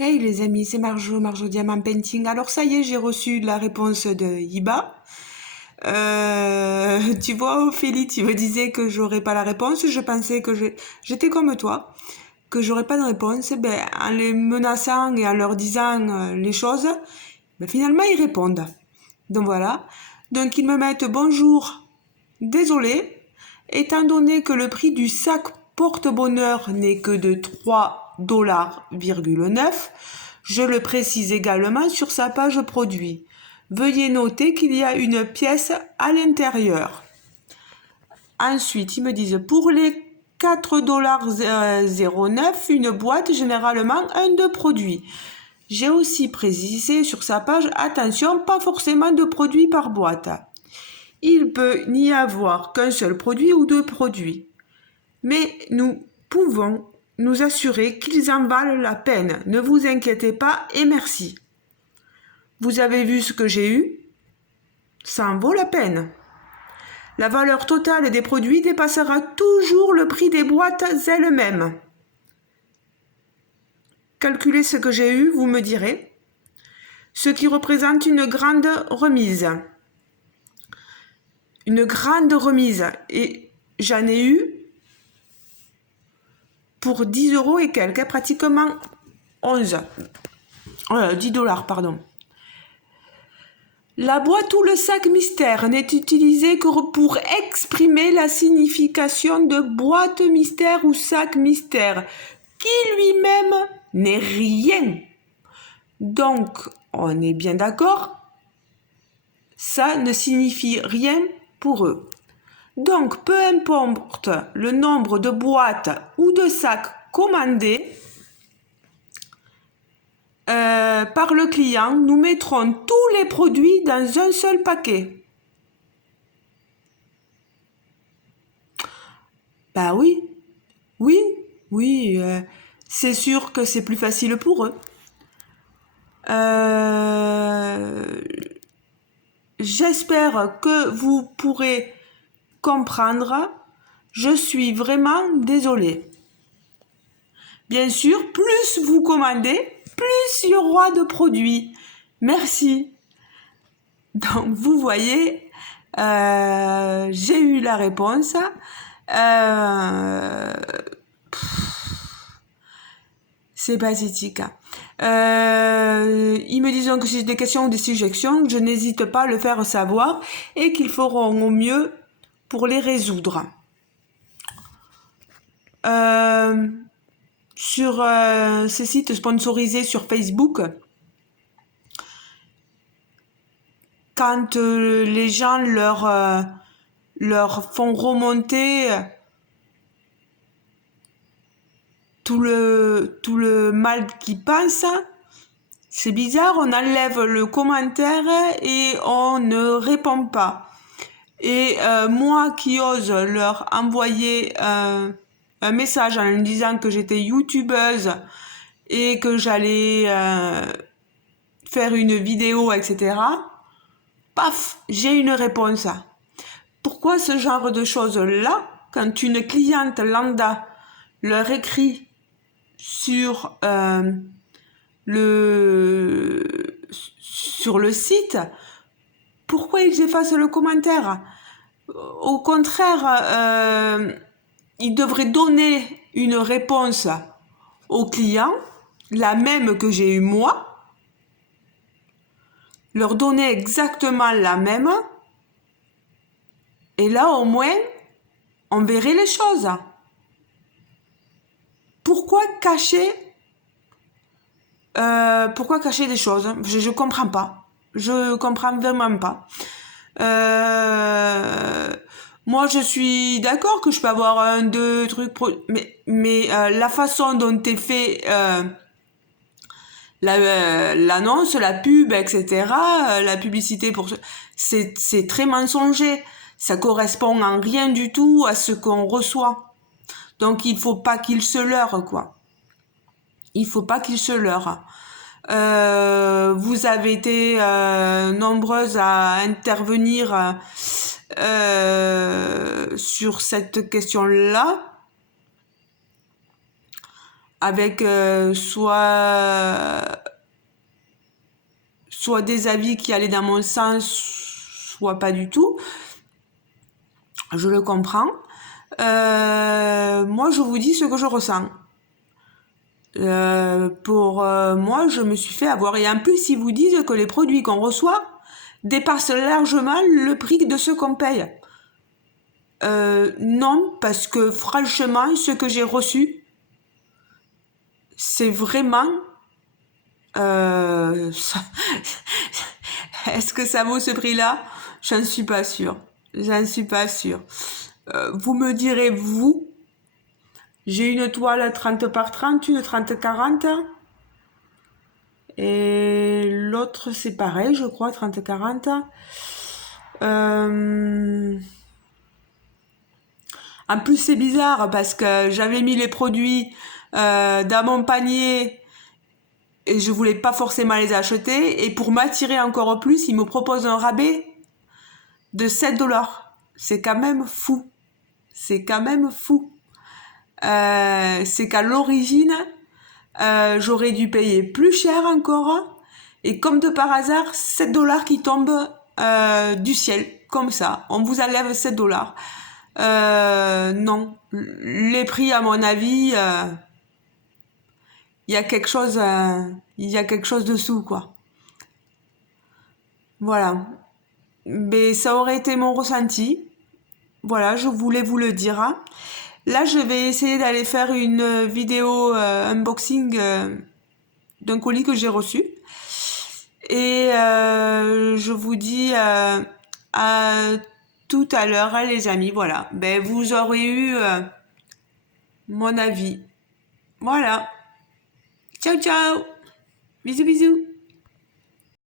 Hey les amis, c'est Marjo Diamant Painting. Alors ça y est, j'ai reçu la réponse de Iba. Tu vois, Ophélie, tu me disais que j'aurais pas la réponse. Je pensais que j'étais comme toi, que j'aurais pas de réponse. Ben, en les menaçant et en leur disant les choses, ben, finalement ils répondent. Donc voilà. Donc ils me mettent bonjour, désolé, étant donné que le prix du sac porte-bonheur n'est que de 3,9 $, je le précise également sur sa page produit. Veuillez noter qu'il y a une pièce à l'intérieur. Ensuite, ils me disent pour les 4,09 $, une boîte, généralement un de produits. J'ai aussi précisé sur sa page, attention, pas forcément de produits par boîte. Il peut n'y avoir qu'un seul produit ou deux produits. Mais nous pouvons nous assurer qu'ils en valent la peine. Ne vous inquiétez pas et merci. Vous avez vu ce que j'ai eu? Ça en vaut la peine. La valeur totale des produits dépassera toujours le prix des boîtes elles-mêmes. Calculez ce que j'ai eu, vous me direz. Ce qui représente une grande remise. Une grande remise. Et j'en ai eu pour 10 € et quelques, pratiquement 10 $, pardon. La boîte ou le sac mystère n'est utilisé que pour exprimer la signification de boîte mystère ou sac mystère, qui lui-même n'est rien. Donc, on est bien d'accord, ça ne signifie rien pour eux. Donc, peu importe le nombre de boîtes ou de sacs commandés par le client, nous mettrons tous les produits dans un seul paquet. Bah oui, c'est sûr que c'est plus facile pour eux. J'espère que vous pourrez comprendre. Je suis vraiment désolée. Bien sûr, plus vous commandez, plus il y aura de produits. Merci. Donc, vous voyez, j'ai eu la réponse. C'est pathétique. Ils me disent que si j'ai des questions ou des suggestions, je n'hésite pas à le faire savoir et qu'ils feront au mieux pour les résoudre. Sur ces sites sponsorisés sur Facebook, quand les gens leur font remonter tout le mal qu'ils pensent, c'est bizarre, on enlève le commentaire et on ne répond pas. Et moi qui ose leur envoyer un message en leur disant que j'étais youtubeuse et que j'allais faire une vidéo, etc. Paf, j'ai une réponse. Pourquoi ce genre de choses-là, quand une cliente lambda leur écrit sur le site, pourquoi ils effacent le commentaire? Au contraire, ils devraient donner une réponse au client, la même que j'ai eue moi, leur donner exactement la même, et là au moins on verrait les choses. Pourquoi cacher des choses? Je comprends pas. Je comprends vraiment pas. Moi, je suis d'accord que je peux avoir un, deux trucs, mais la façon dont est fait l'annonce, la pub, etc., la publicité c'est très mensonger. Ça correspond en rien du tout à ce qu'on reçoit. Donc, il faut pas qu'ils se leurrent, quoi. Il faut pas qu'ils se leurrent. Vous avez été nombreuses à intervenir sur cette question-là. avec soit des avis qui allaient dans mon sens, soit pas du tout. Je le comprends. Moi, je vous dis ce que je ressens. Moi, je me suis fait avoir. Et en plus, ils vous disent que les produits qu'on reçoit dépassent largement le prix de ce qu'on paye. Non, parce que franchement, ce que j'ai reçu, c'est vraiment... Est-ce que ça vaut ce prix-là? J'en suis pas sûre. J'en suis pas sûre. Vous me direz, vous, j'ai une toile 30 par 30, une 30-40. Et l'autre, c'est pareil, je crois, 30-40. En plus, c'est bizarre parce que j'avais mis les produits dans mon panier et je voulais pas forcément les acheter. Et pour m'attirer encore plus, ils me proposent un rabais de 7 $. C'est quand même fou. C'est quand même fou. C'est qu'à l'origine, j'aurais dû payer plus cher encore. Et comme de par hasard, 7 $ qui tombent du ciel, comme ça. On vous enlève 7 $. Non. Les prix, à mon avis, il y a quelque chose dessous, quoi. Voilà. Mais ça aurait été mon ressenti. Voilà, je voulais vous le dire, hein. Là, je vais essayer d'aller faire une vidéo unboxing d'un colis que j'ai reçu. Et je vous dis à tout à l'heure, hein, les amis. Voilà. Ben, vous aurez eu mon avis. Voilà. Ciao, ciao. Bisous, bisous.